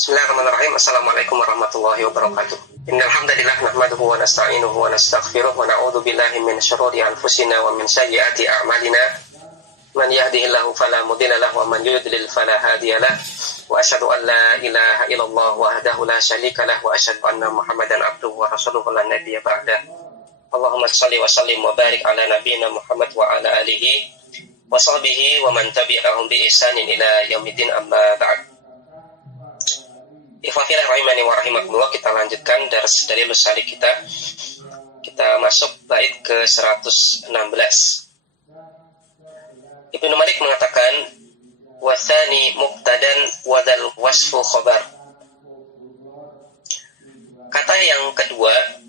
Bismillahirrahmanirrahim. Assalamualaikum warahmatullahi wabarakatuh. Innal hamdalillah nahmaduhu wa nasta'inuhu wa nastaghfiruh wa na'udzu billahi min shururi anfusina wa min sayyiati a'malina. Man yahdihillahu fala mudilla lahu wa man yudlil fala hadiyalah. Wa asyhadu an la ilaha illallah wahdahu la syarika lah wa asyhadu anna Muhammadan abduhu wa rasuluhu la nabiyya ba'dah. Allahumma shalli wa sallim wa barik ala nabiyyina Muhammad wa ala alihi wa sahbihi wa man tabi'ahum bi ihsanin ila yaumiddin, amma ba'd. Ikhwafillah rahimani wa rahimakumullah, kita lanjutkan dari lusari kita. Kita masuk bait ke 116. Ibnu Malik mengatakan wasani mubtadan wadal wasfu khobar. Kata yang kedua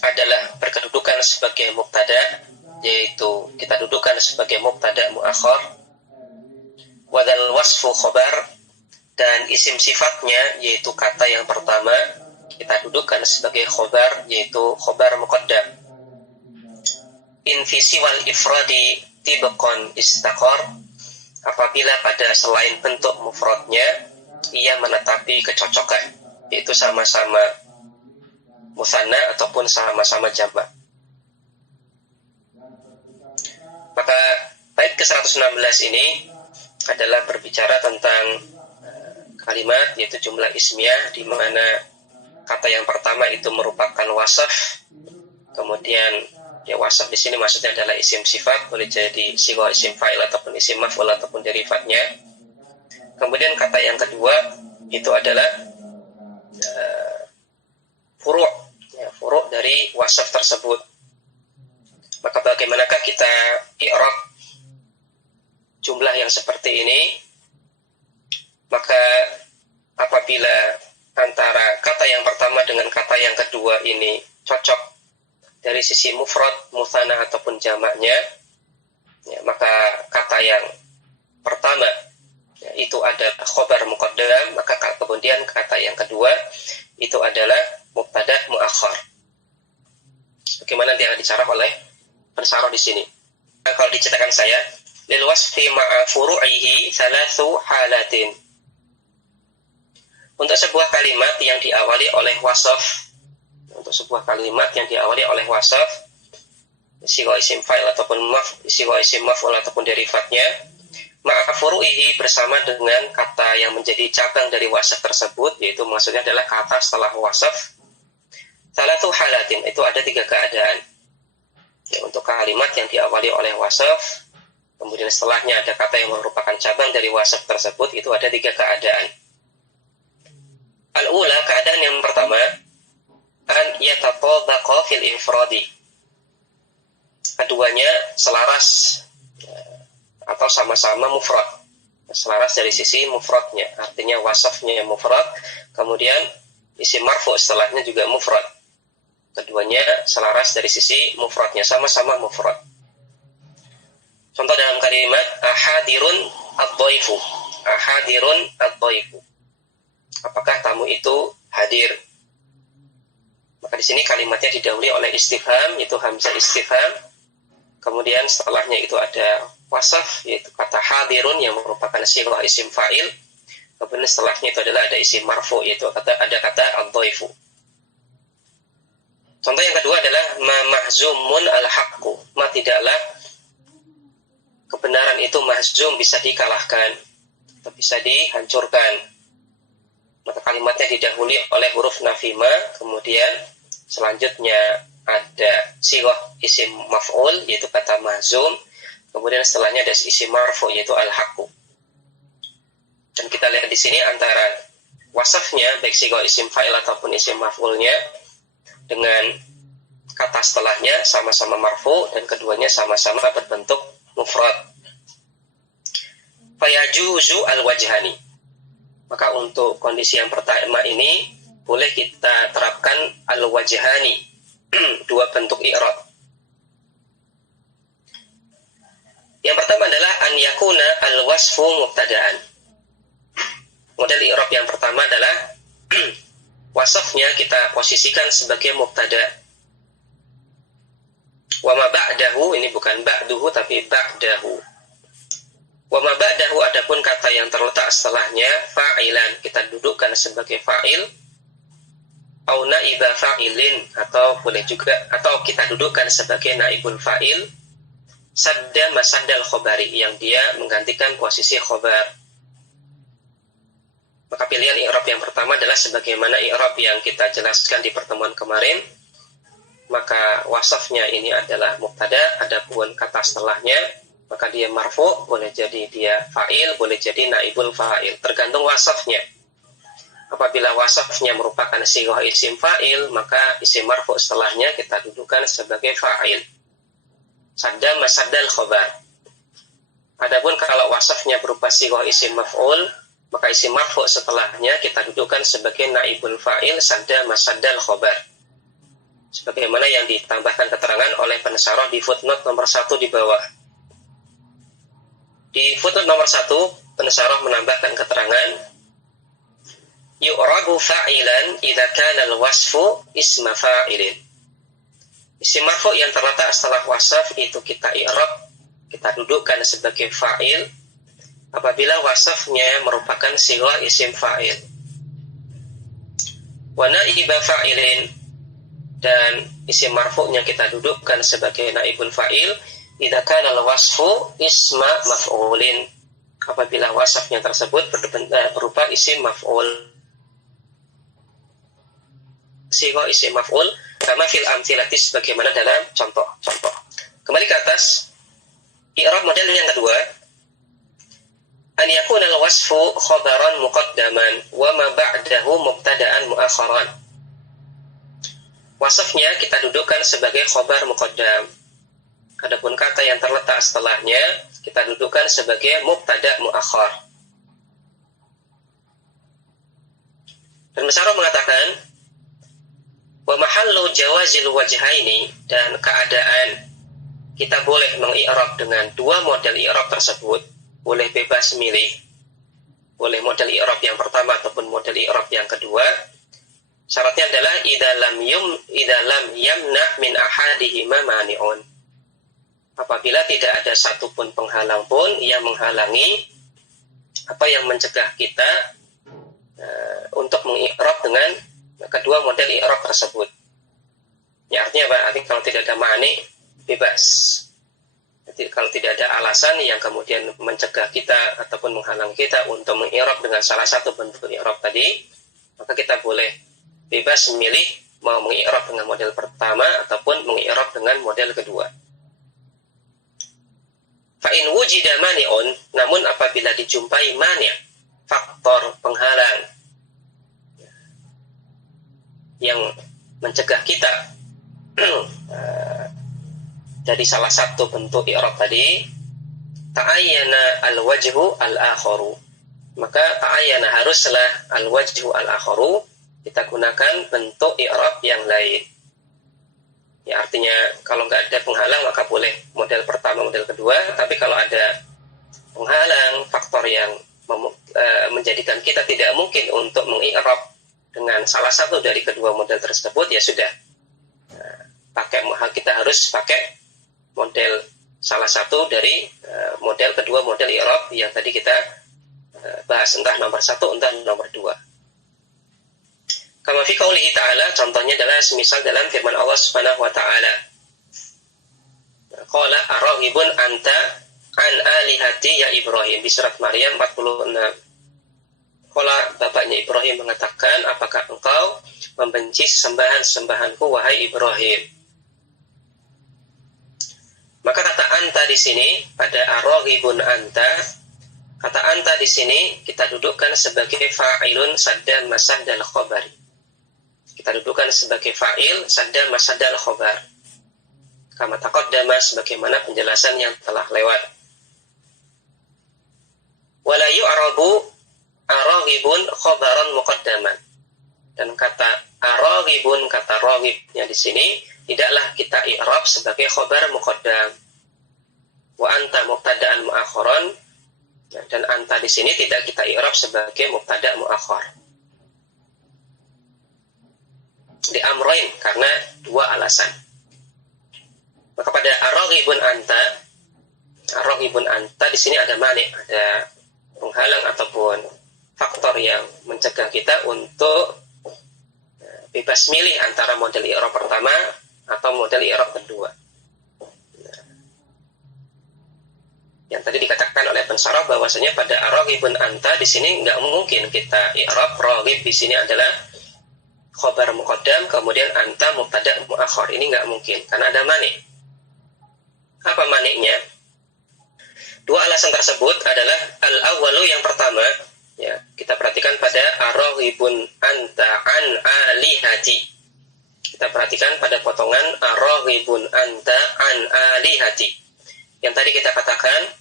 adalah berkedudukan sebagai mubtada, yaitu kita dudukan sebagai mubtada muakhar, wadal wasfu khobar, dan isim sifatnya yaitu kata yang pertama kita dudukkan sebagai khobar, yaitu khobar muqaddam. In fi siwal ifradi tibqan istaqar, apabila pada selain bentuk mufradnya ia menetapi kecocokan, yaitu sama-sama musanna ataupun sama-sama jamak. Maka bait ke-116 ini adalah berbicara tentang kalimat, yaitu jumlah ismiyah, di mana kata yang pertama itu merupakan wasaf. Kemudian ya wasaf di sini maksudnya adalah isim sifat, boleh jadi sighah isim fa'il ataupun isim maf'ul ataupun derivatnya. Kemudian kata yang kedua itu adalah furu' dari wasaf tersebut. Maka bagaimanakah kita i'rab jumlah yang seperti ini? Maka apabila antara kata yang pertama dengan kata yang kedua ini cocok dari sisi mufrad, mutsanna ataupun jamaknya, ya, maka kata yang pertama ya, itu adalah khobar muqaddam, maka kemudian kata yang kedua itu adalah mubtada muakhar. Bagaimana yang dicarah oleh pensarah di sini? Nah, kalau dicetakan saya, lil wasfi ma'a furu'ihi thalathu halatin. Untuk sebuah kalimat yang diawali oleh wasaf, sighah isim fa'il ataupun sighah isim maf'ul ataupun derivatnya, ma'a furu'ihi, bersama dengan kata yang menjadi cabang dari wasaf tersebut, yaitu maksudnya adalah kata setelah wasaf. Thalathu halatin, itu ada 3 keadaan. Ya, untuk kalimat yang diawali oleh wasaf, kemudian setelahnya ada kata yang merupakan cabang dari wasaf tersebut, itu ada 3 keadaan. Al-ula, keadaan yang pertama, an yatatabaqa fil infradi. Keduanya selaras atau sama-sama mufrad. Selaras dari sisi mufradnya, artinya wasafnya yang mufrad, kemudian isim marfu setelahnya juga mufrad. Keduanya selaras dari sisi mufradnya, sama-sama mufrad. Contoh dalam kalimat ahadirun ad-dhaifu. Ahadirun ad-dhaifu. Apakah tamu itu hadir? Maka di sini kalimatnya didahului oleh istifham, yaitu hamzah istifham. Kemudian setelahnya itu ada wasaf, yaitu kata hadirun yang merupakan sighah isim fa'il. Kemudian setelahnya itu adalah ada isim marfu, yaitu ada kata ad-dhaifu. Contoh yang kedua adalah ma mahzumun al-haqqu. Ma tidaklah kebenaran itu mahzum, bisa dikalahkan atau bisa dihancurkan. Maka kalimatnya didahului oleh huruf nafima, kemudian selanjutnya ada sighah isim maf'ul, yaitu kata mahzum, kemudian setelahnya ada isim marfu, yaitu al-haqqu. Dan kita lihat di sini antara wasafnya, baik sighah isim fa'il ataupun isim maf'ulnya, dengan kata setelahnya sama-sama marfu, dan keduanya sama-sama berbentuk mufrad. Fayajuzu al-wajhani. Maka untuk kondisi yang pertama ini boleh kita terapkan al-wajhani, 2 bentuk i'rab. Yang pertama adalah an yakuna al-wasfu mubtada'an. Model i'rab yang pertama adalah wasafnya kita posisikan sebagai mubtada. Wa ma ba'dahu, ini bukan ba'duhu tapi ba'dahu. Wa ma ba'dahu, adapun kata yang terletak setelahnya fa'ilan, kita kita dudukkan sebagai fa'il, au naiba fa'ilin, atau boleh juga, atau kita dudukkan sebagai naibul fa'il, sadda masaddal khobari, yang dia menggantikan posisi khobar. Maka pilihan i'rab yang pertama adalah sebagaimana i'rab yang kita jelaskan di pertemuan kemarin. Maka wasafnya ini adalah mubtada, adapun kata setelahnya maka dia marfu, boleh jadi dia fa'il, boleh jadi naibul fa'il, tergantung wasafnya. Apabila wasafnya merupakan sighah isim fa'il, maka isim marfu setelahnya kita dudukkan sebagai fa'il, sadda masaddal khobar. Adapun kalau wasafnya berupa sighah isim maf'ul, maka isim marfu setelahnya kita dudukkan sebagai naibul fa'il, sadda masaddal khobar, sebagaimana yang ditambahkan keterangan oleh pensyarah di footnote nomor 1 di bawah. Di footnote nomor 1, pensyarah menambahkan keterangan, yu'rabu fa'ilan idza kana al-wasfu isma fa'ilin. Isim marfu yang terletak setelah wasaf itu kita i'rab, kita dudukkan sebagai fa'il apabila wasafnya merupakan sighah isim fa'il. Wa naiba fa'ilin, dan isim marfu'nya kita dudukkan sebagai naibul fa'il idza kana al-wasfu isma maf'ulin, apabila wasafnya tersebut berupa isim maf'ul, sighah isim maf'ul, kama fil amthilati, sebagaimana dalam contoh-contoh. Kembali ke atas, i'rab model yang kedua, an yakuna al-wasfu khabaran muqaddaman wa ma ba'dahu mubtada'an mu'akharan. Wasafnya kita dudukkan sebagai khabar muqaddam. Adapun kata yang terletak setelahnya kita dudukkan sebagai mubtada' mu'akhar. Dan Masyarah mengatakan, wa mahallu jawazil wajhaini, dan keadaan kita boleh mengi'rab dengan dua model i'rab tersebut, boleh bebas milih, boleh model i'rab yang pertama ataupun model i'rab yang kedua. Syaratnya adalah idza lam yamna min ahadihima mani'un, apabila tidak ada satupun penghalang pun yang menghalangi apa yang mencegah kita untuk mengi'rab dengan kedua model i'rab tersebut. Ya, artinya apa? Artinya kalau tidak ada mani, bebas. Jadi, kalau tidak ada alasan yang kemudian mencegah kita ataupun menghalang kita untuk mengi'rab dengan salah satu bentuk i'rab tadi, maka kita boleh bebas memilih mau mengi'rab dengan model pertama ataupun mengi'rab dengan model kedua. Fa'in wujida mani'un, namun apabila dijumpai mani', faktor penghalang yang mencegah kita dari salah satu bentuk i'rab tadi, ta'ayyana al-wajhu al-akharu, maka ta'ayyana haruslah al-wajhu al-akharu, kita gunakan bentuk i'rab yang lain. Ya, artinya kalau nggak ada penghalang maka boleh model pertama, model kedua. Tapi kalau ada penghalang, faktor yang menjadikan kita tidak mungkin untuk mengi'rab dengan salah satu dari kedua model tersebut, ya sudah, kita harus pakai model salah satu dari model kedua model i'rab yang tadi kita bahas, entah nomor 1 entah nomor 2. Kama fi qaulihi ta'ala, contohnya adalah semisal dalam firman Allah Subhanahu wa ta'ala, qala arahibun anta an alihati ya Ibrahim, di surat Maryam 46. Qala, bapaknya Ibrahim mengatakan, apakah engkau membenci sembahan-sembahanku wahai Ibrahim? Maka kata anta di sini pada arahibun anta, kata anta di sini kita dudukkan sebagai fa'ilun sadda masaddal khobari. Kita dudukkan sebagai fa'il sadda masaddal khobar, kama taqaddama, sebagaimana penjelasan yang telah lewat. Wala yu'rabu araghibun khobaran muqaddaman, dan kata araghibun, kata raghibnya di sini tidaklah kita i'rab sebagai khobar muqaddam. Wa anta mubtada'an mu'akharan, dan anta di sini tidak kita i'rab sebagai mubtada' mu'akhar. Di amrain, karena dua alasan. Maka pada araghibun anta di sini ada mani, ada penghalang ataupun faktor yang mencegah kita untuk bebas milih antara model i'rab pertama atau model i'rab kedua. Yang tadi dikatakan oleh pensarah bahwasanya pada ar-raghibun anta di sini nggak mungkin kita i'rab raghib di sini adalah khobar muqaddam kemudian anta mubtada muakhar. Ini nggak mungkin karena ada mani. Apa maninya? Dua alasan tersebut adalah al-awwalu yang pertama, ya, kita perhatikan pada ar-raghibun anta an alihati. Kita perhatikan pada potongan ar-raghibun anta an alihati. Yang tadi kita katakan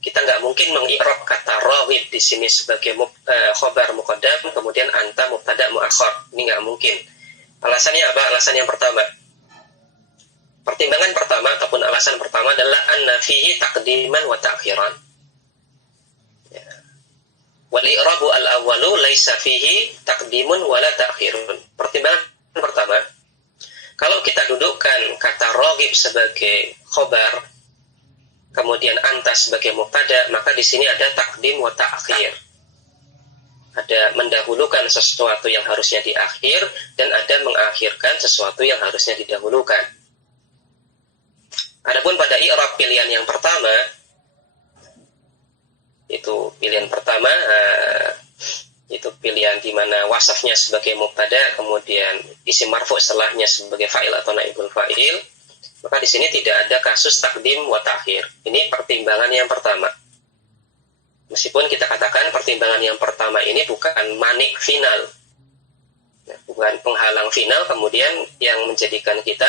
kita nggak mungkin mengi'rab kata raghib di sini sebagai khobar muqaddam kemudian anta mubtada muakhar. Ini nggak mungkin. Alasannya apa? Alasan yang pertama. Pertimbangan pertama ataupun alasan pertama adalah anna fihi taqdiman wa ta'khiran. Ya. Wal i'rabu al-awwalu laisa fihi taqdimun wa la ta'khirun. Pertimbangan pertama, kalau kita dudukkan kata raghib sebagai khobar, kemudian anta sebagai mubtada, maka di sini ada taqdim wa ta'khir. Ada mendahulukan sesuatu yang harusnya di akhir dan ada mengakhirkan sesuatu yang harusnya didahulukan. Adapun pada i'rab pilihan yang pertama, itu pilihan pertama, itu pilihan di mana wasafnya sebagai mubtada, kemudian isim marfu setelahnya sebagai fa'il atau naibul fa'il, maka di sini tidak ada kasus takdim wa ta'khir. Ini pertimbangan yang pertama. Meskipun kita katakan pertimbangan yang pertama ini bukan manik final, bukan penghalang final, kemudian yang menjadikan kita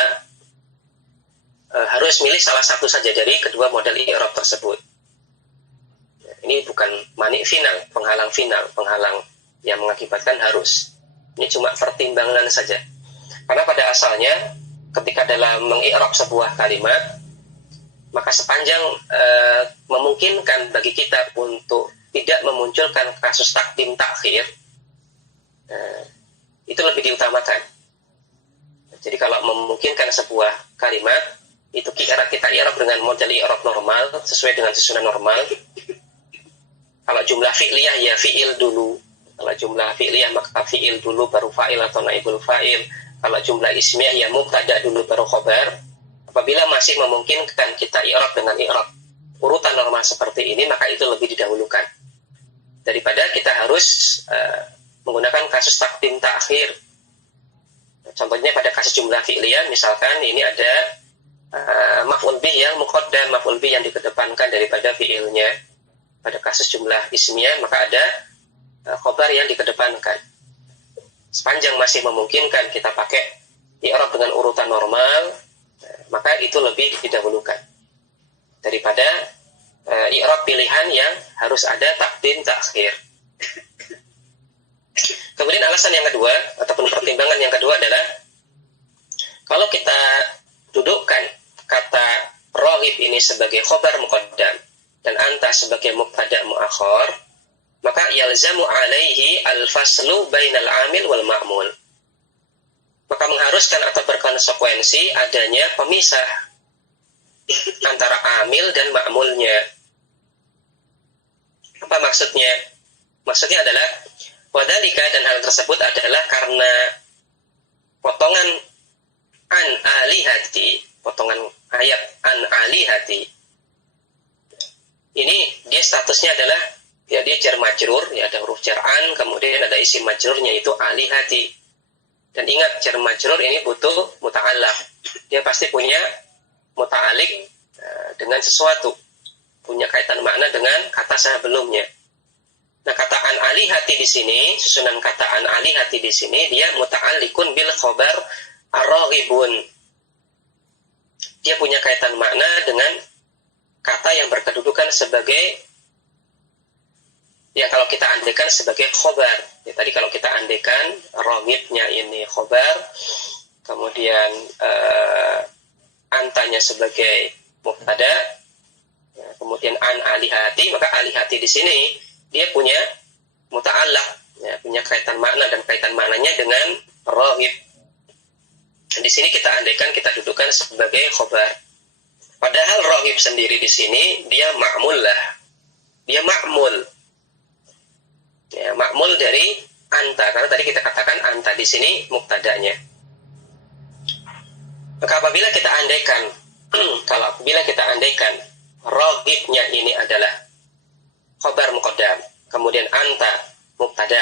harus milih salah satu saja dari kedua model i'rab tersebut. Ini bukan manik final, penghalang yang mengakibatkan harus. Ini cuma pertimbangan saja. Karena pada asalnya ketika dalam mengi'rab sebuah kalimat, maka sepanjang memungkinkan bagi kita untuk tidak memunculkan kasus takdim takhir, itu lebih diutamakan. Jadi kalau memungkinkan sebuah kalimat, itu kita i'rab dengan model i'rab normal sesuai dengan susunan normal. Kalau jumlah fi'liyah ya fi'il dulu. Kalau jumlah fi'liyah maka fi'il dulu baru fa'il atau naibul fa'il. Kalau jumlah ismiyah ya mubtada dulu baru khobar. Apabila masih memungkinkan kita i'rab dengan i'rab urutan normal seperti ini, maka itu lebih didahulukan daripada kita harus menggunakan kasus takdim ta'khir. Contohnya pada kasus jumlah fi'liyah, misalkan ini ada maf'ul bih yang muqaddam, maf'ul bih yang dikedepankan daripada fi'ilnya. Pada kasus jumlah ismiyah maka ada khobar yang dikedepankan. Sepanjang masih memungkinkan kita pakai i'rab dengan urutan normal, maka itu lebih didahulukan daripada i'rab pilihan yang harus ada takdim takhir. Kemudian alasan yang kedua ataupun pertimbangan yang kedua adalah kalau kita dudukkan kata raghib ini sebagai khobar muqaddam dan anta sebagai mubtada muakhar, maka yalzamu alaihi al-faslu bainal amil wal ma'mul. Maka mengharuskan atau berkonsekuensi adanya pemisah antara amil dan ma'mulnya. Apa maksudnya? Maksudnya adalah wadhalika, dan hal tersebut adalah karena potongan an alihati, potongan ayat an alihati ini dia statusnya adalah ya dia jar majrur, ya ada huruf jar an, kemudian ada isim majrurnya itu alihati. Dan ingat jar majrur ini butuh muta'alaq. Dia pasti punya muta'alik dengan sesuatu, punya kaitan makna dengan kata sebelumnya. Nah, kata an alihati di sini, susunan kata an alihati di sini dia muta'alliqun bil khobar ar-raghibun. Dia punya kaitan makna dengan kata yang berkedudukan sebagai, ya kalau kita andaikan sebagai khobar. Ya, tadi kalau kita andaikan raghibnya ini khobar, kemudian antanya sebagai mubtada, ya, kemudian an alihati, maka alihati di sini dia punya muta'allaq, ya, punya kaitan makna, dan kaitan maknanya dengan raghib. Dan di sini kita andaikan kita dudukan sebagai khobar. Padahal raghib sendiri di sini dia ma'mul lah. Dia ma'mul. ma'mul dari anta, karena tadi kita katakan anta di sini mubtada'nya. Maka apabila kita andaikan raghibnya ini adalah khabar muqaddam, kemudian anta mubtada,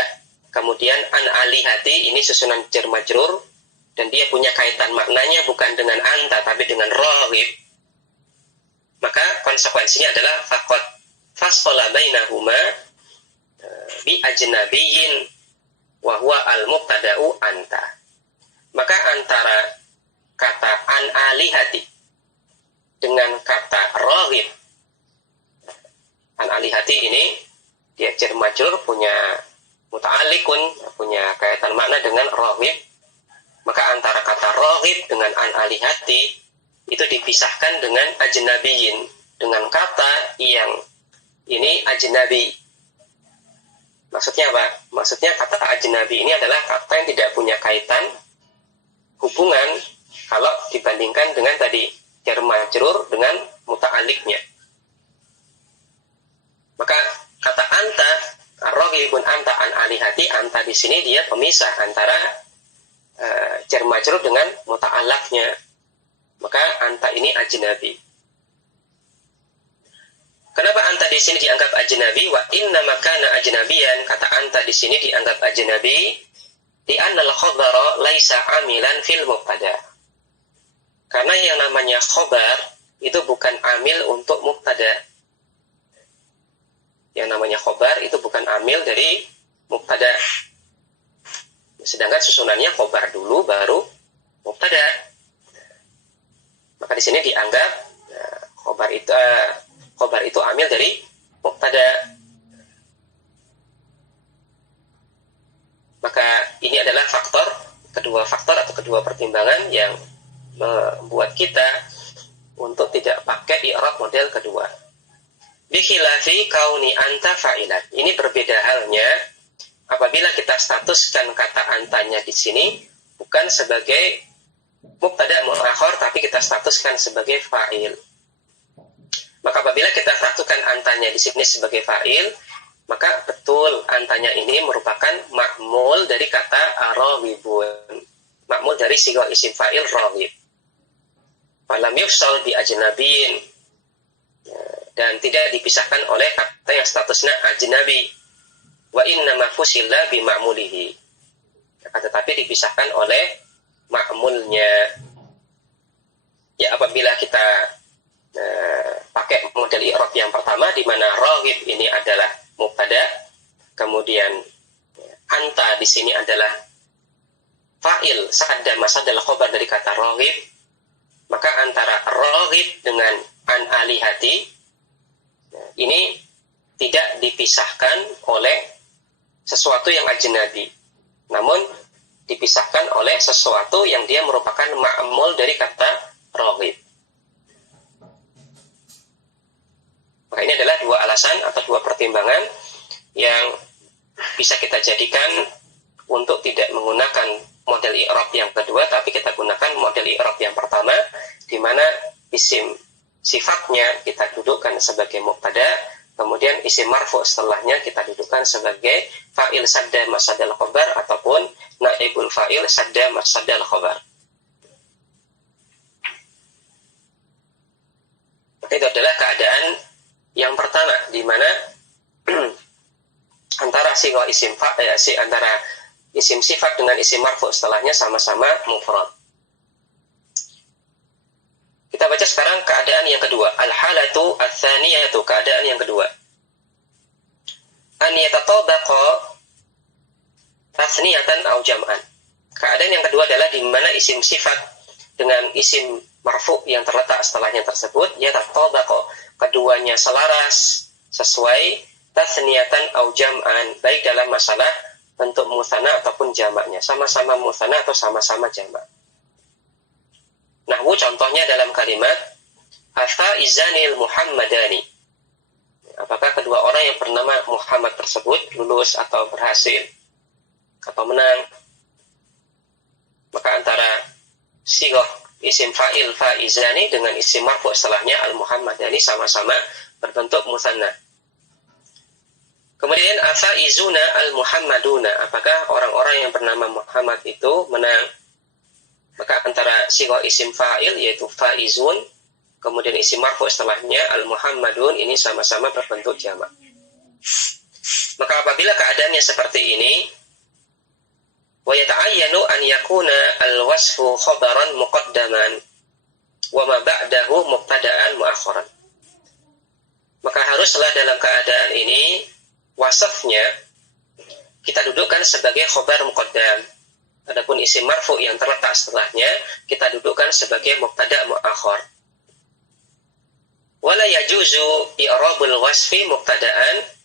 kemudian an alihati ini susunan jar majrur, dan dia punya kaitan maknanya bukan dengan anta tapi dengan raghib, maka konsekuensinya adalah faqad fasala bainahuma bi ajnabiyyin wa huwa al mubtada'u anta. Maka antara kata an alihati dengan kata raghib, an alihati ini dia jar majrur, punya muta'alliqun, punya kaitan makna dengan raghib, maka antara kata raghib dengan an alihati itu dipisahkan dengan ajnabiyin, dengan kata yang ini ajnabi. Maksudnya apa? Maksudnya kata ajnabi ini adalah kata yang tidak punya kaitan hubungan kalau dibandingkan dengan tadi jar majrur dengan muta'alliqnya. Maka kata anta, ar-raghibun anta an alihati, anta di sini dia pemisah antara jar majrur dengan muta'allaqnya. Maka anta ini ajnabi. Kenapa anta di sini dianggap ajnabi? Wa inna makana ajnabiyan, kata anta di sini dianggap ajnabi di annal khabara laisa amilan fil mubtada. Karena yang namanya khabar itu bukan amil untuk mubtada. Yang namanya khabar itu bukan amil dari mubtada. Sedangkan susunannya khabar dulu baru mubtada. Maka di sini dianggap khabar itu amil dari mubtada. Maka ini adalah kedua faktor atau kedua pertimbangan yang membuat kita untuk tidak pakai i'rab model kedua. Bikhilafi kauni anta fa'ilan. Ini berbeda halnya apabila kita statuskan kata antanya di sini bukan sebagai mubtada muakhar tapi kita statuskan sebagai fa'il. Maka apabila kita statuskan antanya di sini sebagai fa'il, maka betul antanya ini merupakan ma'mul dari kata raghibun. Ma'mul dari sighah isim fa'il raghib. Falam yufsal bi ajnabiyin. Dan tidak dipisahkan oleh kata yang statusnya ajnabi. Wa innama fusila bi ma'mulihi. Tetapi dipisahkan oleh ma'mulnya. Ya, apabila kita pakai model i'rab yang pertama di mana raghib ini adalah mubtada, kemudian anta di sini adalah fa'il sadda masadal khabar dari kata raghib, maka antara raghib dengan an alihati ini tidak dipisahkan oleh sesuatu yang ajnabi, namun dipisahkan oleh sesuatu yang dia merupakan ma'mul dari kata raghib. Maka ini adalah dua alasan atau dua pertimbangan yang bisa kita jadikan untuk tidak menggunakan model i'rab yang kedua, tapi kita gunakan model i'rab yang pertama, di mana isim sifatnya kita dudukkan sebagai mubtada, kemudian isim marfu setelahnya kita dudukkan sebagai fa'il sadda masadal khabar ataupun naibul fa'il sadda masadal khabar. Maka itu adalah keadaan yang pertama, di mana antara sighah isim antara isim sifat dengan isim marfu setelahnya sama-sama mufrad. Kita baca sekarang keadaan yang kedua. Al-halatu ats-tsaniyatu, keadaan yang kedua. An yatatabaqa tasniyatan aw jam'an. Keadaan yang kedua adalah di mana isim sifat dengan isim marfu yang terletak setelahnya tersebut yatatabaqa, keduanya selaras sesuai tasniyatan aw jam'an, baik dalam masalah bentuk musanna ataupun jamaknya, sama-sama musanna atau sama-sama jamak. Nahwu contohnya dalam kalimat afaizanil muhammadani. Apakah kedua orang yang bernama Muhammad tersebut lulus atau berhasil atau menang? Maka antara sighah isim fa'il faizani dengan isim marfu setelahnya al-muhammadani sama-sama berbentuk musanna. Kemudian afaizuna al-Muhammaduna, apakah orang-orang yang bernama Muhammad itu menang? Maka antara sighah isim fa'il yaitu faizun, kemudian isim marfu setelahnya al-Muhammadun, ini sama-sama berbentuk jamak. Maka apabila keadaannya seperti ini, wa yata'ayyanu an yakuna al-wasfu khabaran muqaddaman wa ma ba'dahu mubtada'an mu'akhkharan. Maka haruslah dalam keadaan ini wasafnya kita dudukkan sebagai khobar muqaddam. Adapun isim marfu yang terletak setelahnya kita dudukkan sebagai mubtada' mu'akhkhar. Wala yajuzu i'rabul wasfi mubtada'an,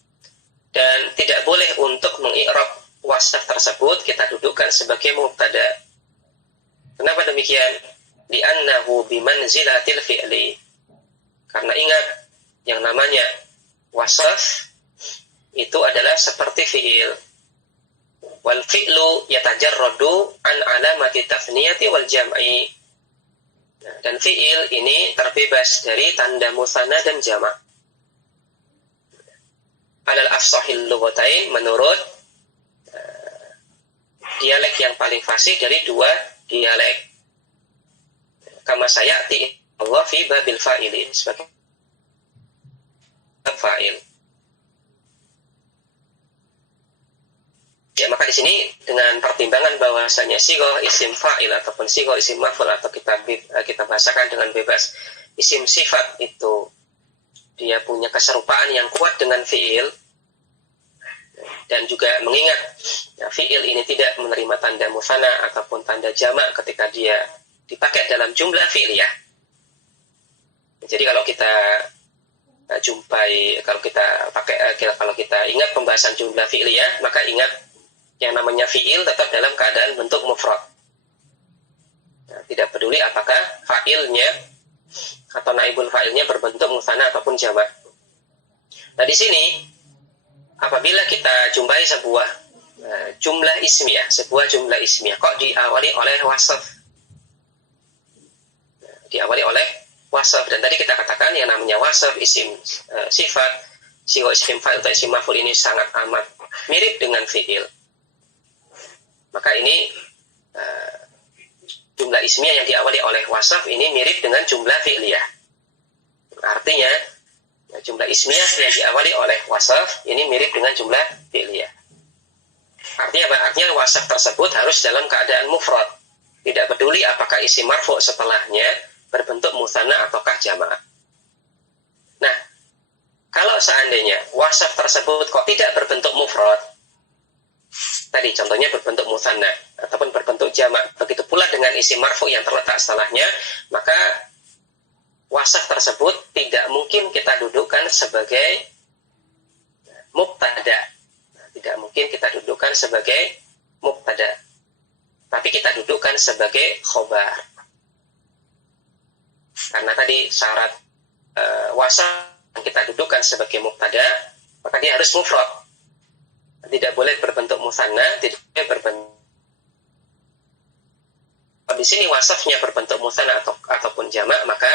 dan tidak boleh untuk mengi'rab wasaf tersebut kita dudukkan sebagai mubtada'. Kenapa demikian? Li'annahu bimanzilatil fi'li. Karena ingat, yang namanya wasaf itu adalah seperti fi'il. Wal fi'lu yatajarradu an alamati tafniyati wal jam'i. Nah, dan fi'il ini terbebas dari tanda musanna dan jamak. Alal afsahil lughatain, menurut dialek yang paling fasih dari dua dialek. Kama sayati Allah fi babil fa'ili, sebagai fa'il. Ya, maka di sini dengan pertimbangan bahwasanya sighah isim fa'il ataupun sighah isim maf'ul, atau kita bahasakan dengan bebas, isim sifat itu dia punya keserupaan yang kuat dengan fi'il, dan juga mengingat ya, fi'il ini tidak menerima tanda musanna ataupun tanda jamak ketika dia dipakai dalam jumlah fi'liyah. Jadi kalau kita jumpai, kalau kita ingat pembahasan jumlah fi'liyah, maka ingat yang namanya fi'il tetap dalam keadaan bentuk mufrad. Nah, tidak peduli apakah fa'ilnya atau naibul fa'ilnya berbentuk musanna ataupun jamak. Nah, di sini apabila kita jumpai sebuah jumlah ismiyah kok diawali oleh wasaf. Diawali oleh wasaf, dan tadi kita katakan yang namanya wasaf, isim sifat, sighah isim fa'il atau isim maf'ul ini sangat amat mirip dengan fi'il. Maka ini jumlah ismiyah yang diawali oleh wasaf ini mirip dengan jumlah fi'liyah. Artinya jumlah ismiyah yang diawali oleh wasaf ini mirip dengan jumlah fi'liyah. Artinya apa? Artinya wasaf tersebut harus dalam keadaan mufrad. Tidak peduli apakah isim marfu setelahnya berbentuk musanna ataukah jamak. Nah, kalau seandainya wasaf tersebut kok tidak berbentuk mufrad, tadi contohnya berbentuk musanna ataupun berbentuk jamak, begitu pula dengan isim marfu yang terletak setelahnya, maka wasaf tersebut tidak mungkin kita dudukkan sebagai mubtada. Tidak mungkin kita dudukkan sebagai mubtada, tapi kita dudukkan sebagai khobar. Karena tadi syarat wasaf yang kita dudukkan sebagai mubtada, maka dia harus mufrad. Tidak boleh berbentuk musanna, tidak boleh berbentuk. Di sini wasafnya berbentuk musanna ataupun jamak, maka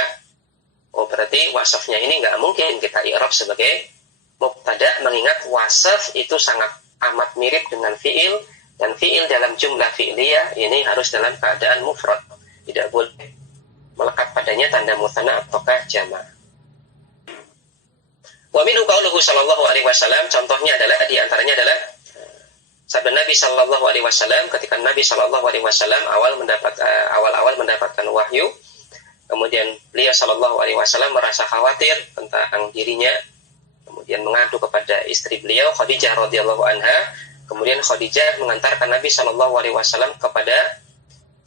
berarti wasafnya ini nggak mungkin kita i'rab sebagai mubtada, mengingat wasaf itu sangat amat mirip dengan fi'il, dan fi'il dalam jumlah fi'liyah ini harus dalam keadaan mufrad, tidak boleh melekat padanya tanda musanna ataukah jamak. Wa minhu qauluhu sallallahu alaihi wasallam, contohnya adalah diantaranya adalah sabda Nabi sallallahu alaihi wasallam ketika Nabi sallallahu alaihi wasallam awal-awal mendapatkan wahyu, kemudian beliau sallallahu alaihi wasallam merasa khawatir tentang dirinya, kemudian mengadu kepada istri beliau Khadijah radhiyallahu anha. Kemudian Khadijah mengantarkan Nabi sallallahu alaihi wasallam kepada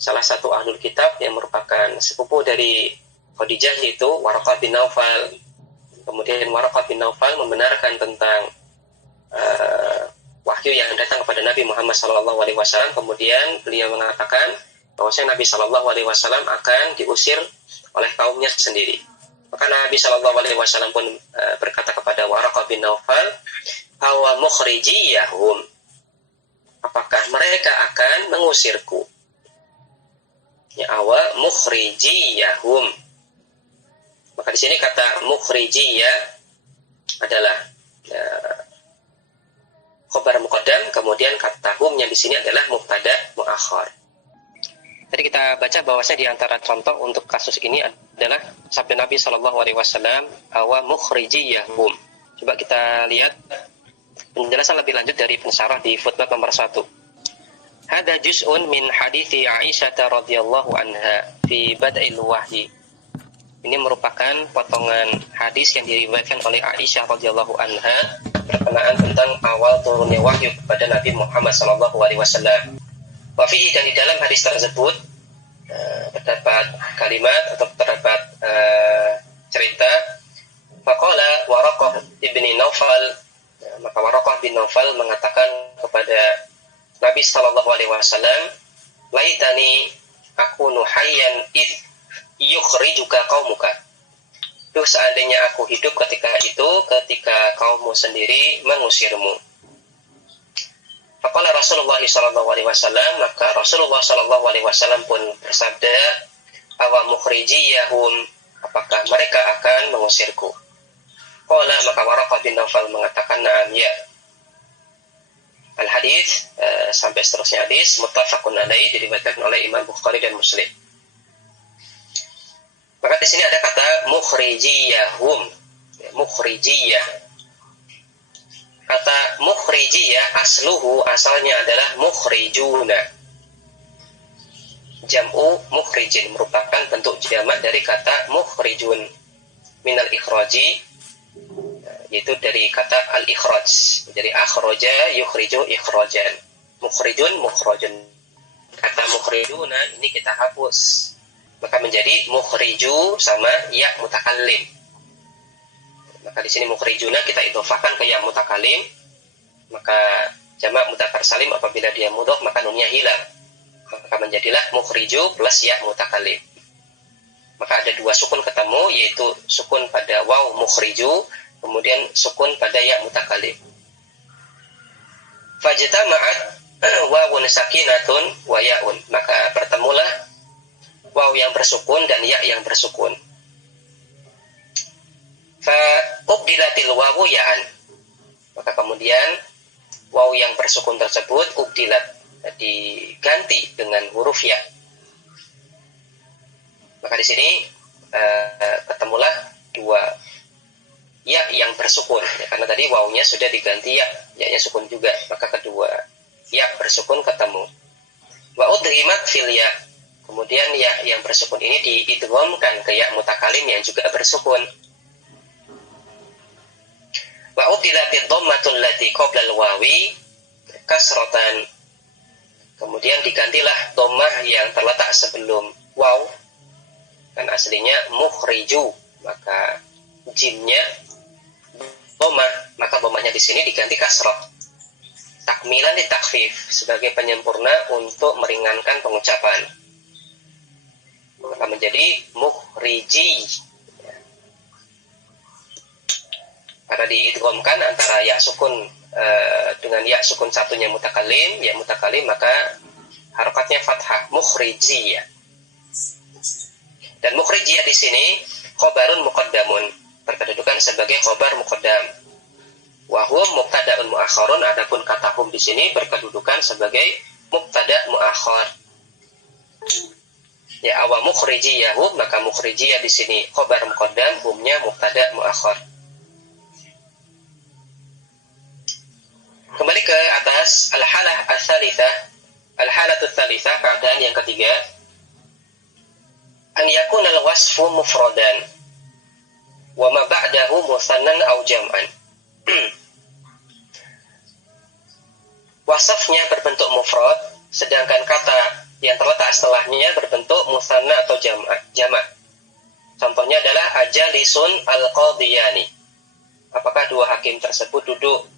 salah satu ahlul kitab yang merupakan sepupu dari Khadijah, yaitu Waraqah bin Naufal. Kemudian Waraqah bin Naufal membenarkan tentang wahyu yang datang kepada Nabi Muhammad SAW. Kemudian beliau mengatakan bahwasanya Nabi SAW akan diusir oleh kaumnya sendiri. Maka Nabi SAW pun berkata kepada Waraqah bin Naufal, "Awa mukhrijiyahum, apakah mereka akan mengusirku?" Ya, awa mukhrijiyahum. Maka di sini kata mukhrijiyah adalah khobar muqaddam, kemudian kata humnya di sini adalah mubtada muakhar. Tadi kita baca bahwasanya di antara contoh untuk kasus ini adalah sabda Nabi Shallallahu Alaihi Wasallam, awa mukhrijiyahum. Coba kita lihat penjelasan lebih lanjut dari pensyarah di footnote nomor 1. Hada juz'un min hadithi Aisyah radhiyallahu anha fi bad'il wahyi. Ini merupakan potongan hadis yang diriwayatkan oleh Aisyah radhiyallahu anha berkenaan tentang awal turunnya wahyu kepada Nabi Muhammad sallallahu alaihi wasallam. Wa fihi, dan di dalam hadis tersebut terdapat kalimat atau terdapat cerita. Faqala Waraqah ibni Naufal, maka Waraqah bin Naufal mengatakan kepada Nabi sallallahu alaihi wasallam, laitani akunu hayyan id yukhrijuka qaumuka. Duh, seandainya aku hidup ketika kaummu sendiri mengusirmu. Faqala Rasulullah sallallahu alaihi wasallam, maka Rasulullah sallallahu alaihi wasallam pun bersabda, awa mukhrijiyahum, apakah mereka akan mengusirku? Qala, maka Waraqah bin Naufal mengatakan, na'am, ya. Al-hadis sampai seterusnya hadis muttafaqun alaih, diriwayatkan oleh Imam Bukhari dan Muslim. Maka di sini ada kata mukhrijiyahum, mukhrijiyah. Kata mukhrijiyah asalnya adalah mukhrijuna. Jam'u mukhrijin merupakan bentuk jamak dari kata mukhrijun minal ikhraji, yaitu dari kata al-ikhraj. Jadi akhraja yukhriju ikhrajan. Mukhrijun mukhrajun. Kata mukhrijuna ini kita hapus, maka menjadi mukhriju sama ya mutakallim. Maka di sini mukhrijuna kita idhofahkan ke ya mutakallim, maka jamak mudzakkar salim apabila dia mudhof maka nunnya hilang, maka menjadilah mukhriju plus ya mutakallim. Maka ada dua sukun ketemu, yaitu sukun pada waw mukhriju, kemudian sukun pada ya mutakallim. Fajtama'at wawun sakinatun wa ya'un, maka bertemulah waw yang bersukun dan ya yang bersukun. Fa ubdilatil wawu ya'an, maka kemudian waw yang bersukun tersebut ubdilat, diganti dengan huruf ya. Maka di sini ketemulah dua ya yang bersukun, ya, karena tadi wawnya sudah diganti ya, ya-nya sukun juga, maka kedua ya bersukun ketemu. Wa udghimat fil ya, kemudian ya yang bersukun ini diidghamkan ke ya mutakalim yang juga bersukun. Wa ubdilatil dhammatul lati qabla al-wawi kasratan, kemudian digantilah dhammah yang terletak sebelum waw, kan aslinya mukhriju, maka jimnya dhammah, maka dhammahnya di sini diganti kasrah, takmilan di takhfif, sebagai penyempurna untuk meringankan pengucapan, maka menjadi mukhriji. Karena diidghamkan antara ya sukun dengan ya sukun satunya mutakallim, ya mutakallim, maka harokatnya fathah, mukhrijiyah. Dan mukhrijiyah di sini khobarun muqaddamun, berkedudukan sebagai khobar muqaddam. Wa huwa mubtada'un muakhkharun, adapun kata hum di sini berkedudukan sebagai mubtada' muakhkhar. Ya, awa mukhrijiyahum, maka mukhrijiyah di sini khobar muqaddam, humnya mubtada' muakhkhar. Kembali ke atas, al-halah ats-tsalitsah, al-halatu ats-tsalitsah, keadaan yang ketiga, an yakuna al-wasfu mufradan wa ma ba'dahu musannan aw jam'an. Wasafnya berbentuk mufrad, sedangkan kata yang terletak setelahnya berbentuk musanna atau jamak. Contohnya adalah ajalisun al-qadiyani, apakah dua hakim tersebut duduk?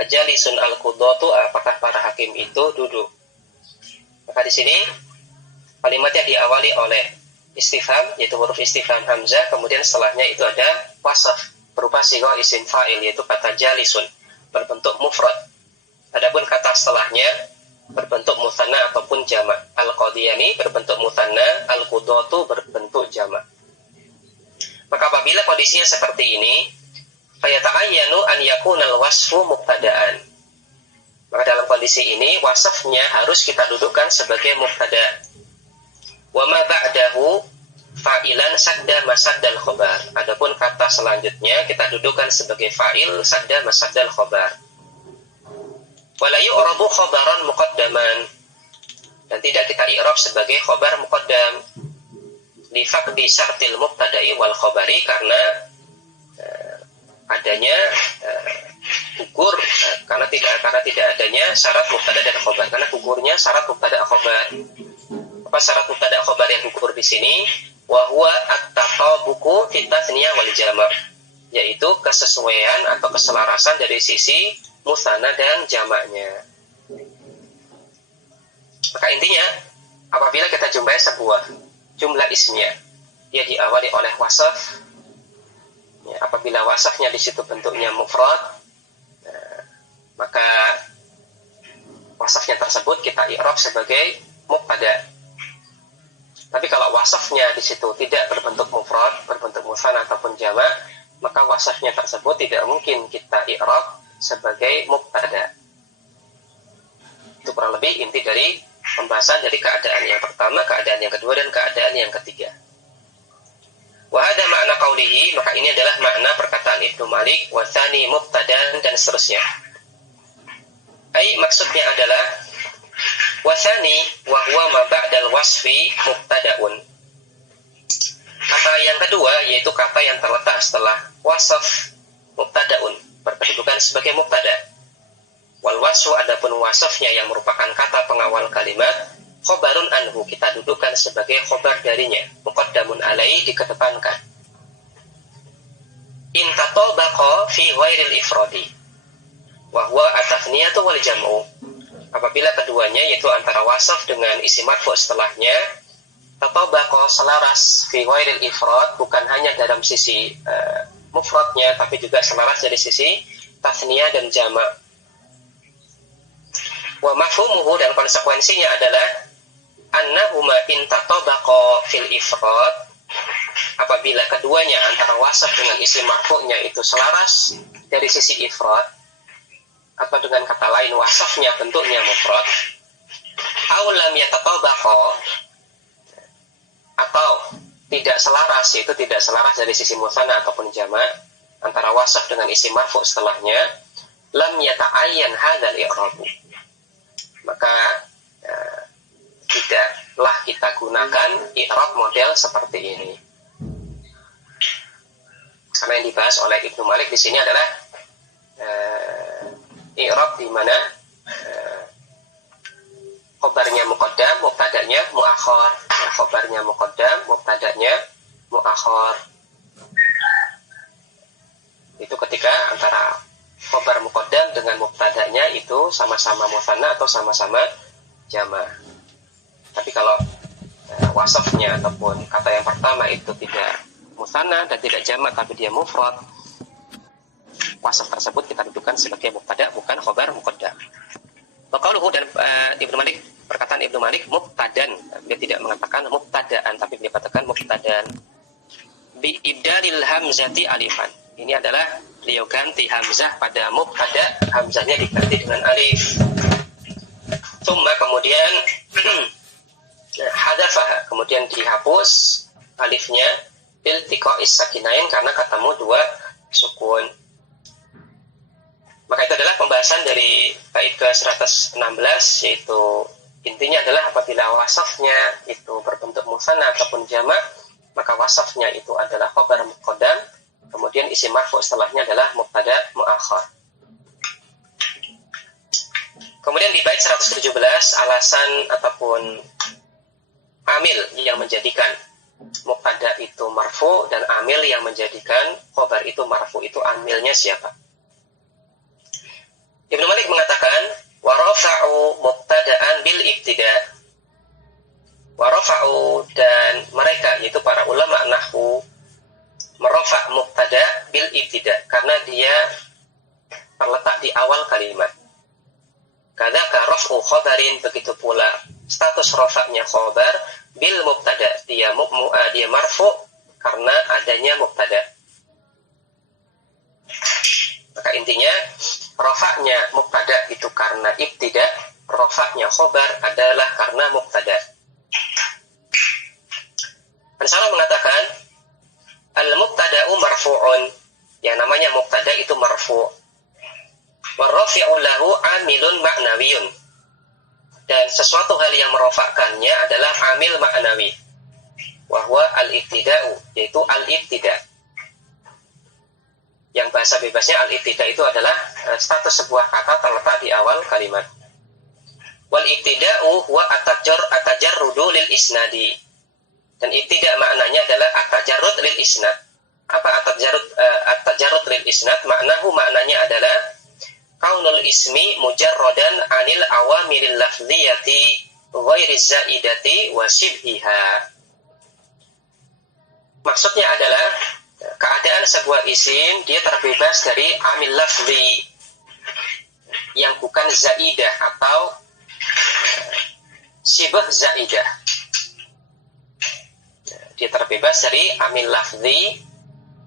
Ajalisun al-qudatu, apakah para hakim itu duduk? Maka di sini kalimatnya diawali oleh istifham, yaitu huruf istifham hamzah, kemudian setelahnya itu ada wasaf berupa sighah isim fa'il, yaitu kata jalisun, berbentuk mufrad. Adapun kata setelahnya berbentuk mutsanna ataupun jamak. Al-qadiyani berbentuk mutsanna, al-qudatu berbentuk jamak. Maka apabila kondisinya seperti ini, fayata'ayyanu an yakuna al-wasfu mubtada'an, Maka dalam kondisi ini wasafnya harus kita dudukkan sebagai mubtada. Wa ma ba'dahu fa'ilan sadda masaddal khobar. Adapun kata selanjutnya kita dudukkan sebagai fa'il sadda masaddal khobar. Wala yu'rabu khobaran muqaddaman, dan tidak kita i'rab sebagai khobar muqaddam li faqdi syartil mubtada'i wal khobari, karena adanya gugur karena tidak adanya syarat mubtada dan khobar, karena gugurnya syarat mubtada khobar. Apa syarat mubtada khobar yang gugur di sini? Wa huwa at-tatabuqu fi tathniyah wal jama', yaitu kesesuaian atau keselarasan dari sisi musanna dan jamaknya. Maka intinya, apabila kita jumpai sebuah jumlah ismiyah, dia diawali oleh wasaf. Ya, apabila wasafnya di situ bentuknya mufrad, maka wasafnya tersebut kita i'rab sebagai mubtada. Tapi kalau wasafnya di situ tidak berbentuk mufrad, berbentuk musanna ataupun jamak, maka wasafnya tersebut tidak mungkin kita i'rab sebagai mubtada. Itu kurang lebih inti dari pembahasan dari keadaan yang pertama, keadaan yang kedua, dan keadaan yang ketiga. Wa hada makna qaulihi, maka ini adalah makna perkataan Ibnu Malik, wa tsani mubtadan, dan seterusnya. Ai maksudnya adalah wa tsani wa huwa ma ba'dal wasfi mubtadaun. Kata yang kedua yaitu kata yang terletak setelah wasaf mubtadaun, berkedudukan sebagai mubtada. Wal wasfu, adapun wasafnya yang merupakan kata pengawal kalimat, khobarun anhu, kita dudukkan sebagai khobar darinya, muqaddamun alaihi, dikedepankan. In tatabaqa fi ghairil ifradi wa huwa at-tathniyatu wal jam'u. Apabila keduanya yaitu antara wasaf dengan isim marfu setelahnya, tatabaqa, selaras, fi ghairil ifrad, bukan hanya dalam sisi mufradnya tapi juga selaras dari sisi tathniyah dan jamak. Wa mafhumuhu, dan konsekuensinya adalah annahuma in tatabaqa fil ifrad, apabila keduanya antara wasaf dengan isim marfu'nya itu selaras dari sisi ifrad, atau dengan kata lain wasafnya bentuknya mufrad, aw lam yatatabaqa, atau tidak selaras, yaitu tidak selaras dari sisi musanna ataupun jamak antara wasaf dengan isim marfu' setelahnya, lam yata'ayyan hadzal i'rabu, maka tidaklah kita gunakan i'rab model seperti ini. Karena yang dibahas oleh Ibnu Malik di sini adalah i'rab di mana khobarnya muqaddam, mubtadanya muakhar. Khobarnya muqaddam, mubtadanya muakhar. Itu ketika antara khobar muqaddam dengan mubtadanya itu sama-sama musanna atau sama-sama jamak. Tapi kalau wasafnya ataupun kata yang pertama itu tidak musanna dan tidak jamak tapi dia mufrad, wasaf tersebut kita dudukkan sebagai mubtada, bukan khobar muqaddam. Maqaluhu, dan Ibnu Malik, perkataan Ibnu Malik mubtadan, dia tidak mengatakan mubtadaan tapi dia katakan mubtadan bi ibdalil hamzati alifan. Ini adalah beliau ganti hamzah pada mubtada, hamzahnya diganti dengan alif. Tsumma, kemudian hadafah, kemudian dihapus alifnya iltiqa'is sakinain, karena ketemu dua sukun. Maka itu adalah pembahasan dari bait ke-116, yaitu intinya adalah apabila wasafnya itu berbentuk musanna ataupun jamak, maka wasafnya itu adalah khobar muqaddam, kemudian isim marfu setelahnya adalah mubtada muakhar. Kemudian di bait 117 alasan ataupun amil yang menjadikan mubtada itu marfu dan amil yang menjadikan khobar itu marfu, itu amilnya siapa? Ibnu Malik mengatakan wa rafa'u mubtada'an bil ibtida. Wa rafa'u, dan mereka yaitu para ulama nahwu merafa' mubtada bil ibtida karena dia terletak di awal kalimat. Kadzaka raf'u khabarin, begitu pula status rafa'nya khabar bil mubtada, dia marfu karena adanya mubtada. Maka intinya rafa'nya mubtada itu karena ibtida, rafa'nya khobar adalah karena mubtada. Pensyarah mengatakan al-mubtada'u marfu'un, yang namanya mubtada itu marfu', warrafi'u lahu amilun ma'nawiyun, dan sesuatu hal yang merofakkannya adalah amil ma'nawi, wahwa al-ibtida'u, yaitu al-ibtida'. Yang bahasa bebasnya al-ibtida' itu adalah status sebuah kata terletak di awal kalimat. Wal ibtida'u huwa atajarrudu lil isnadi, dan ibtida' maknanya adalah atajarrud lil isnad. Apa atajarrud lil isnad? Maknanya adalah kaunul ismi mujarradan anil awamilil lafziyati ghairi zaidati wa shibhiha. Maksudnya adalah keadaan sebuah isim dia terbebas dari amil lafzi yang bukan zaidah atau shibh zaidah. Dia terbebas dari amil lafzi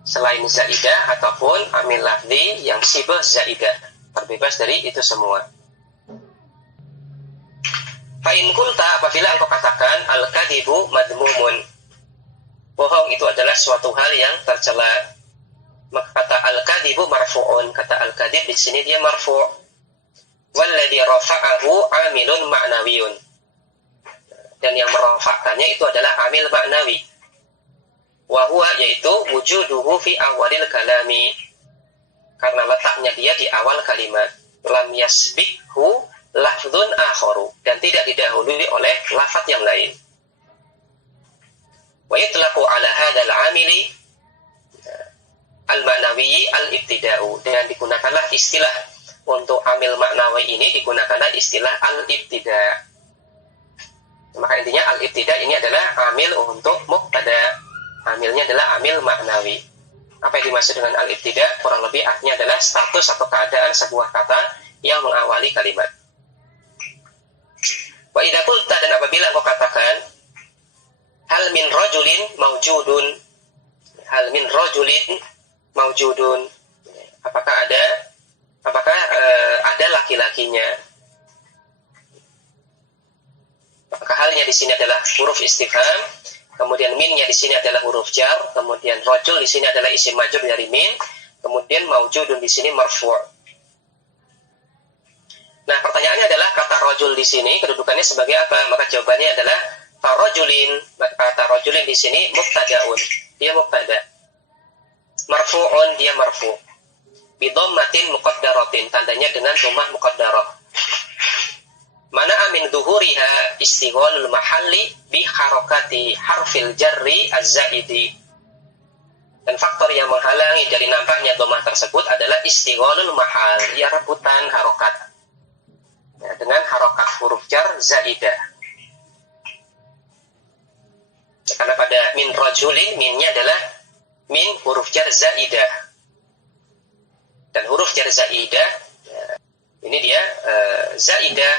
selain zaidah ataupun amil lafzi yang shibh zaidah. Terbebas dari itu semua. Fa'in kulta, apabila engkau katakan al-kadhibu madmumun, bohong itu adalah suatu hal yang tercela, maka kata al-kadhibu marfu'un, kata al-kadhib di sini dia marfu'. Walladhi rafa'ahu amilun ma'nawiyun, dan yang merafa'kannya itu adalah amil ma'nawi. Wa huwa, yaitu wujuduhu fi awalil kalami, karena letaknya dia di awal kalimat. Lam yasbikhu lafdzun akharu, dan tidak didahului oleh lafaz yang lain. Wa yutlaqu ala hadzal amili al-ma'nawi al-ibtida'u, dan digunakanlah istilah untuk amil maknawi ini, digunakanlah istilah al-ibtida'. Maka intinya al-ibtida' ini adalah amil untuk mubtada, amilnya adalah amil maknawi. Apa yang dimaksud dengan al-ibtida'? Kurang lebih artinya adalah status atau keadaan sebuah kata yang mengawali kalimat. Wa idza qulta, dan apabila engkau katakan hal min rajulin maujudun, hal min rajulin maujudun, apakah ada laki-lakinya, maka halnya di sini adalah huruf istifham, kemudian minnya di sini adalah huruf jar, kemudian rajul di sini adalah isim majrur dari min, kemudian maujudun di sini marfu'. Nah, pertanyaannya adalah kata rajul di sini kedudukannya sebagai apa? Maka jawabannya adalah farajulin. Kata rajulin di sini mubtada'un, dia mubtada. Marfu'un, dia marfu'. Bi dhammatin muqaddaratin, tandanya dengan dhammah muqaddarah. Mana amin duhuriha istighalul mahalli bi harakati harfil jarri az-zaidi. Dan faktor yang menghalangi dari nampaknya dhammah tersebut adalah istighalul mahal, ya rebutan harokat, ya, dengan harokat huruf jar zaidah. Ya, karena pada min rajulin, minnya adalah min huruf jar zaidah, dan huruf jar zaidah ya, ini dia zaidah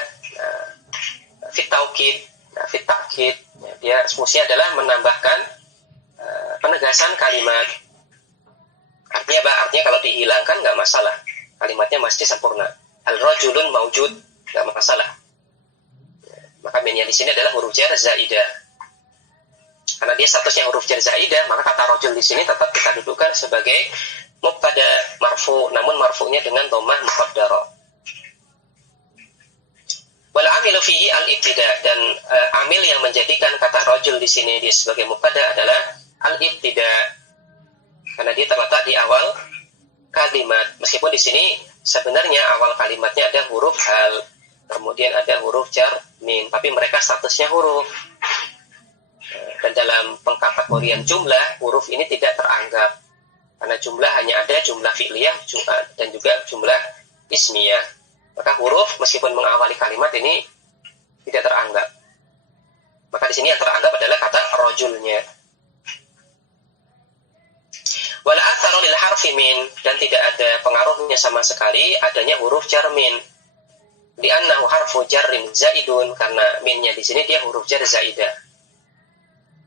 fit taukid, fit takkid, dia fungsinya adalah menambahkan penegasan kalimat. Artinya apa? Artinya kalau dihilangkan nggak masalah, kalimatnya masih sempurna. Al-rajulun maujud, nggak masalah. Maka minnya di sini adalah huruf jar zaidah. Karena dia statusnya huruf jar zaidah, maka kata rajul di sini tetap kita dudukan sebagai mubtada marfu, namun marfu'nya dengan dhammah muqaddarah. Wal amilu fihi al-ibtida', dan amil yang menjadikan kata rajul di sini dia sebagai mubtada adalah al-ibtida', karena dia terletak di awal kalimat. Meskipun di sini sebenarnya awal kalimatnya ada huruf hal, kemudian ada huruf jar min, tapi mereka statusnya huruf. Dan dalam pengkategorian jumlah, huruf ini tidak teranggap, karena jumlah hanya ada jumlah fi'liyah dan juga jumlah ismiyah. Maka huruf meskipun mengawali kalimat ini tidak teranggap. Maka di sini yang teranggap adalah kata rajulnya. Wala atharu lil harfi min, dan tidak ada pengaruhnya sama sekali adanya huruf jar min. Li'annahu harfu jarrin zaidun, karena minnya di sini dia huruf jar zaidah.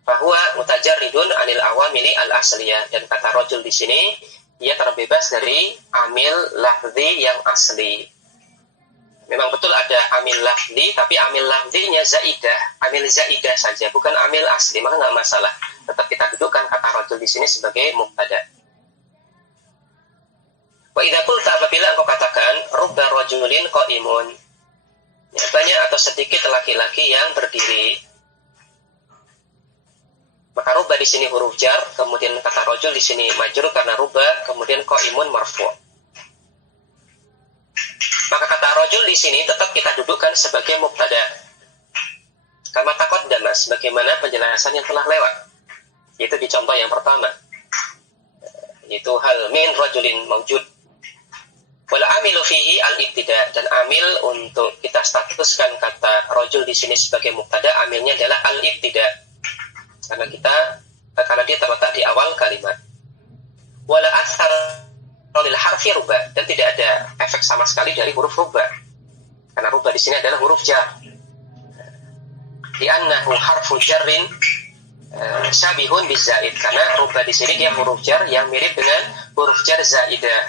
Fahuwa mutajarridun anil awamili al asliyah, dan kata rajul di sini dia terbebas dari amil lafzi yang asli. Memang betul ada amil lafzi, tapi amil lafzinya zaidah, amil zaidah saja, bukan amil asli, maka nggak masalah. Tetap kita dudukkan kata rajul di sini sebagai mubtada. Wa idza qulta, apabila engkau katakan rubba rajulin qaimun, ya, banyak atau sedikit laki-laki yang berdiri. Maka rubba di sini huruf jar, kemudian kata rajul di sini majrur karena rubba, kemudian qaimun marfu'. Maka kata rajul di sini tetap kita dudukkan sebagai mubtada. Kama taqaddama, sebagaimana penjelasan yang telah lewat. Itu di contoh yang pertama. Yaitu hal min rajulin mawjud. Wal amilu fihi al-ibtida, dan amil untuk kita statuskan kata rajul di sini sebagai mubtada, amilnya adalah al-ibtida. Karena dia terletak di awal kalimat. Wala athar lil harfi rubba, dan tidak ada efek sama sekali dari huruf rubba. Karena rubba di sini adalah huruf jar. Li'annahu harfu jarrin syabihun bizaid, karena rubba di sini dia huruf jar yang mirip dengan huruf jar zaidah.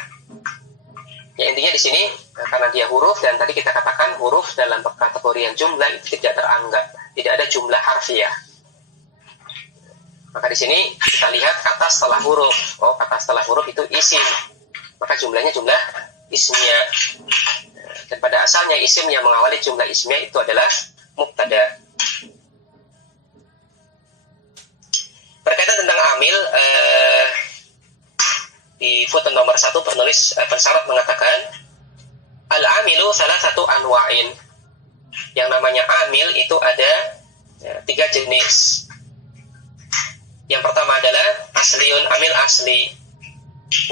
Ya, intinya di sini karena dia huruf, dan tadi kita katakan huruf dalam kategori yang jumlah itu tidak teranggap, tidak ada jumlah harfiah. Maka di sini kita lihat kata setelah huruf. Oh, kata setelah huruf itu isim. Maka jumlahnya jumlah ismiyah. Dan pada asalnya isim yang mengawali jumlah ismiyah itu adalah mubtada. Berkaitan tentang amil, di footnote nomor 1 penulis pensyarat mengatakan al-amilu salah satu anwa'in. Yang namanya amil itu ada 3 jenis. Yang pertama adalah asliun, amil asli.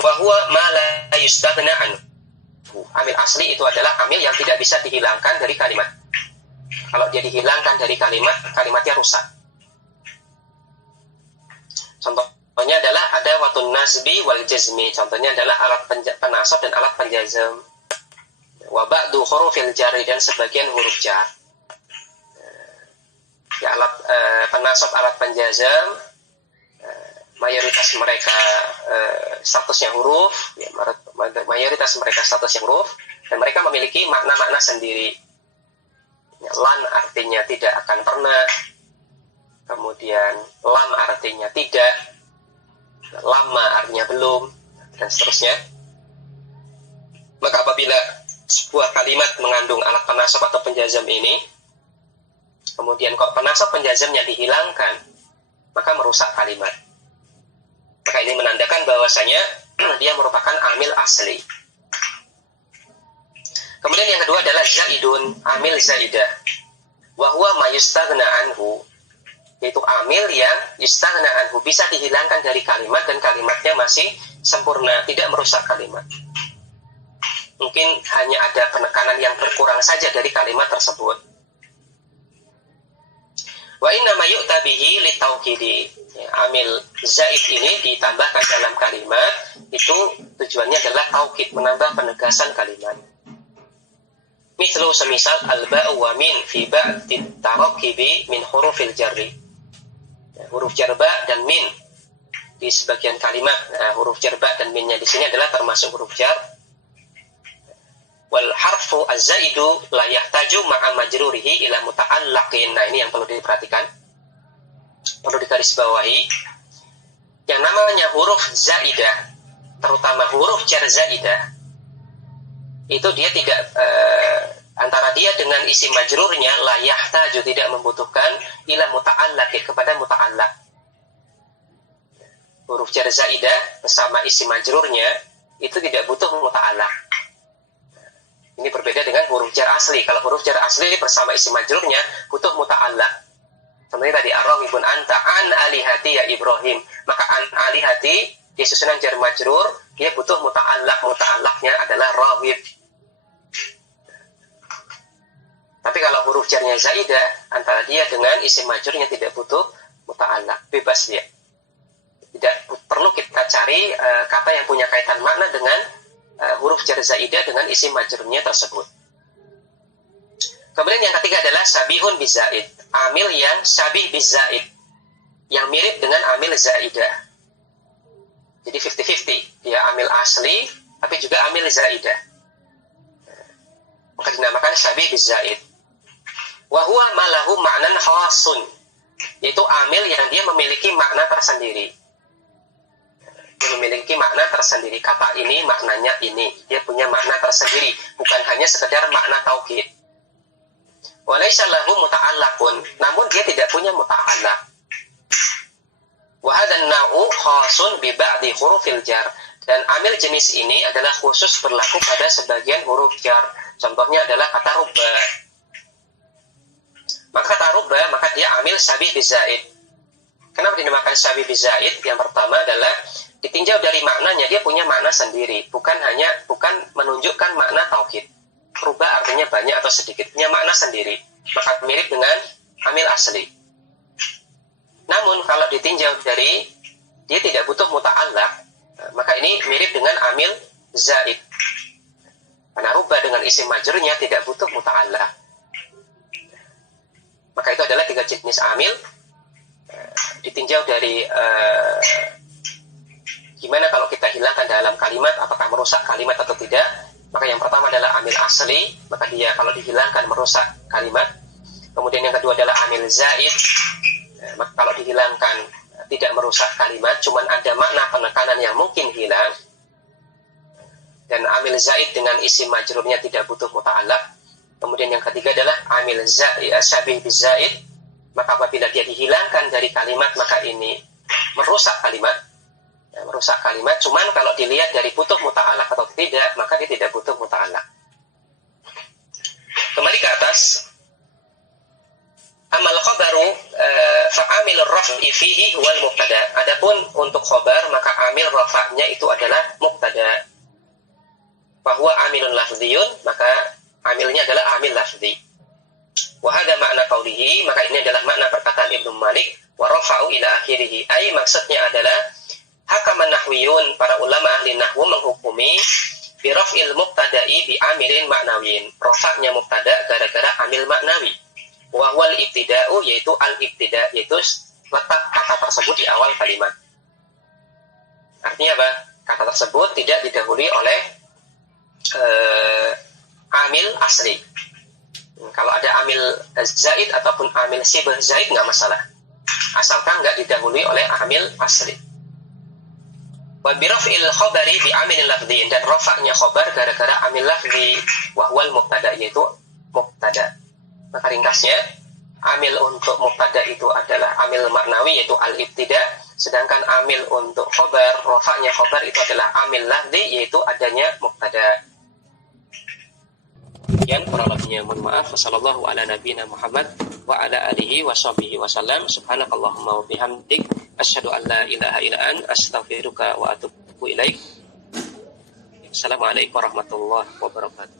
Wa huwa ma la yustaghna anhu. Amil asli itu adalah amil yang tidak bisa dihilangkan dari kalimat. Kalau dia dihilangkan dari kalimat, kalimatnya rusak. Contohnya adalah ada watun nasbi wal jazmi. Contohnya adalah alat penasab dan alat penjazm. Wa ba'du hurufil jari, dan sebagian huruf jar. Ya, alat penasab, alat penjazm, mayoritas mereka statusnya huruf, ya, mayoritas mereka statusnya huruf, dan mereka memiliki makna-makna sendiri. Ya, lan artinya tidak akan pernah, kemudian lam artinya tidak, lama artinya belum, dan seterusnya. Maka apabila sebuah kalimat mengandung alat penasab atau penjazam ini, kemudian kok penasab penjazamnya dihilangkan, maka merusak kalimat. Maka ini menandakan bahwasanya dia merupakan amil asli. Kemudian yang kedua adalah zaidun, amil zaidah. Wa huwa ma yustaghna anhu, yaitu amil yang yustaghna anhu, bisa dihilangkan dari kalimat dan kalimatnya masih sempurna, tidak merusak kalimat. Mungkin hanya ada penekanan yang berkurang saja dari kalimat tersebut. Wa inna ma yu'ta bihi litaukidi. Amil zaid ini ditambahkan dalam kalimat itu tujuannya adalah taukid, menambah penegasan kalimat. Mithlu semisal al-ba'u wa min fi ba'di tarakibi min hurufil jarri. Huruf jar ba dan min di sebagian kalimat. Huruf jar ba dan minnya di sini adalah termasuk huruf jar. Wal harfu az-zaidu la yahtaju ma'a majrurihi ila muta'allaqin. Nah, ini yang perlu diperhatikan, perlu digarisbawahi. Yang namanya huruf zaidah, terutama huruf jar zaidah, itu dia tidak antara dia dengan isim majrurnya la yahtaju, tidak membutuhkan ila muta'allaqin, kepada muta'allaq. Huruf jar zaidah bersama isim majrurnya itu tidak butuh muta'allaq. Ini berbeda dengan huruf jar asli. Kalau huruf jar asli bersama isim majrurnya butuh muta'allaq. Contohnya tadi ar-raghibun anta an alihati ya Ibrahim. Maka an alihati di susunan jar majrur dia butuh muta'allaq. Muta'allaqnya adalah raghib. Tapi kalau huruf jarnya zaidah, antara dia dengan isim majrurnya tidak butuh muta'allaq, bebas dia. Tidak perlu kita cari kata yang punya kaitan makna dengan huruf jar zaidah dengan isim majrurnya tersebut. Kemudian yang ketiga adalah sabihun bizaid, amil yang sabih bizaid, yang mirip dengan amil zaidah. Jadi 50-50, dia amil asli tapi juga amil zaidah. Maka dinamakan syabih bizaid. Wa huwa malahu ma'nan khasun, yaitu amil yang dia memiliki makna tersendiri. Dia memiliki makna tersendiri. Kata ini maknanya ini, dia punya makna tersendiri, bukan hanya sekedar makna tauhid. Wa laisa lahu muta'allaqun, namun dia tidak punya muta'allaq. Wa hadzal naw'u khasun bi ba'di hurufil jar, dan amil jenis ini adalah khusus berlaku pada sebagian huruf jar. Contohnya adalah kata rubba. Maka kata rubba, maka dia amil syabih bizaid. Kenapa dinamakan syabih bizaid? Yang pertama adalah ditinjau dari maknanya, dia punya makna sendiri, bukan menunjukkan makna tauhid. Rubba artinya banyak atau sedikit, punya makna sendiri, maka mirip dengan amil asli. Namun kalau ditinjau dari dia tidak butuh muta'allaq, maka ini mirip dengan amil zaid. Karena rubba dengan isim majrurnya tidak butuh muta'allaq. Maka itu adalah 3 jenis amil. Ditinjau dari gimana kalau kita hilangkan dalam kalimat, apakah merusak kalimat atau tidak. Maka yang pertama adalah amil asli, maka dia kalau dihilangkan merusak kalimat. Kemudian yang kedua adalah amil zaid, maka kalau dihilangkan tidak merusak kalimat, cuman ada makna penekanan yang mungkin hilang. Dan amil zaid dengan isim majrurnya tidak butuh muta'allaq. Kemudian yang ketiga adalah amil syabih bizaid, maka apabila dia dihilangkan dari kalimat maka ini merusak kalimat. Merusak kalimat, cuman kalau dilihat dari butuh muta'allaq atau tidak, maka dia tidak butuh muta'allaq. Kembali ke atas. Amal khabaru fa'amil raf'i fihi wal mubtada. Adapun untuk khabar, maka amil rafa'nya itu adalah mubtada. Bahwa amilun lafziyun, maka amilnya adalah amil lafzi. Wa hadha makna qawlihi, maka ini adalah makna perkataan Ibnu Malik, wa rafa'u ila akhirih. Ai maksudnya adalah hakaman nahwiyun, para ulama ahli nahwu menghukumi bi raf'il mubtada'i bi amilin maknawiyin. Rafa'nya mubtada gara-gara amil maknawi. Wa huwal ibtida'u, yaitu al-ibtida', yaitu letak kata tersebut di awal kalimat. Artinya apa? Kata tersebut tidak didahului oleh amil asli. Kalau ada amil zaid ataupun amil sibah zaid nggak masalah, asalkan nggak didahului oleh amil asli. Wa bi raf'il khabari bi amil lafdhi, dan rafa'nya khabar gara-gara amil lafdhi, wa huwal mubtada, yaitu mubtada. Maka ringkasnya, amil untuk mubtada itu adalah amil maknawi, yaitu al-ibtida, sedangkan amil untuk khabar, rafa'nya khabar itu adalah amil lafdhi, yaitu adanya mubtada. Sekian kurang lebihnya, mohon maaf. Wassallallahu ala nabiyina Muhammad wa ala alihi wa sahbihi wasallam. Subhanakallahumma wa bihamdik, asyhadu an la ilaha illa anta, astaghfiruka wa atubu ilaik. Assalamualaikum warahmatullahi wabarakatuh.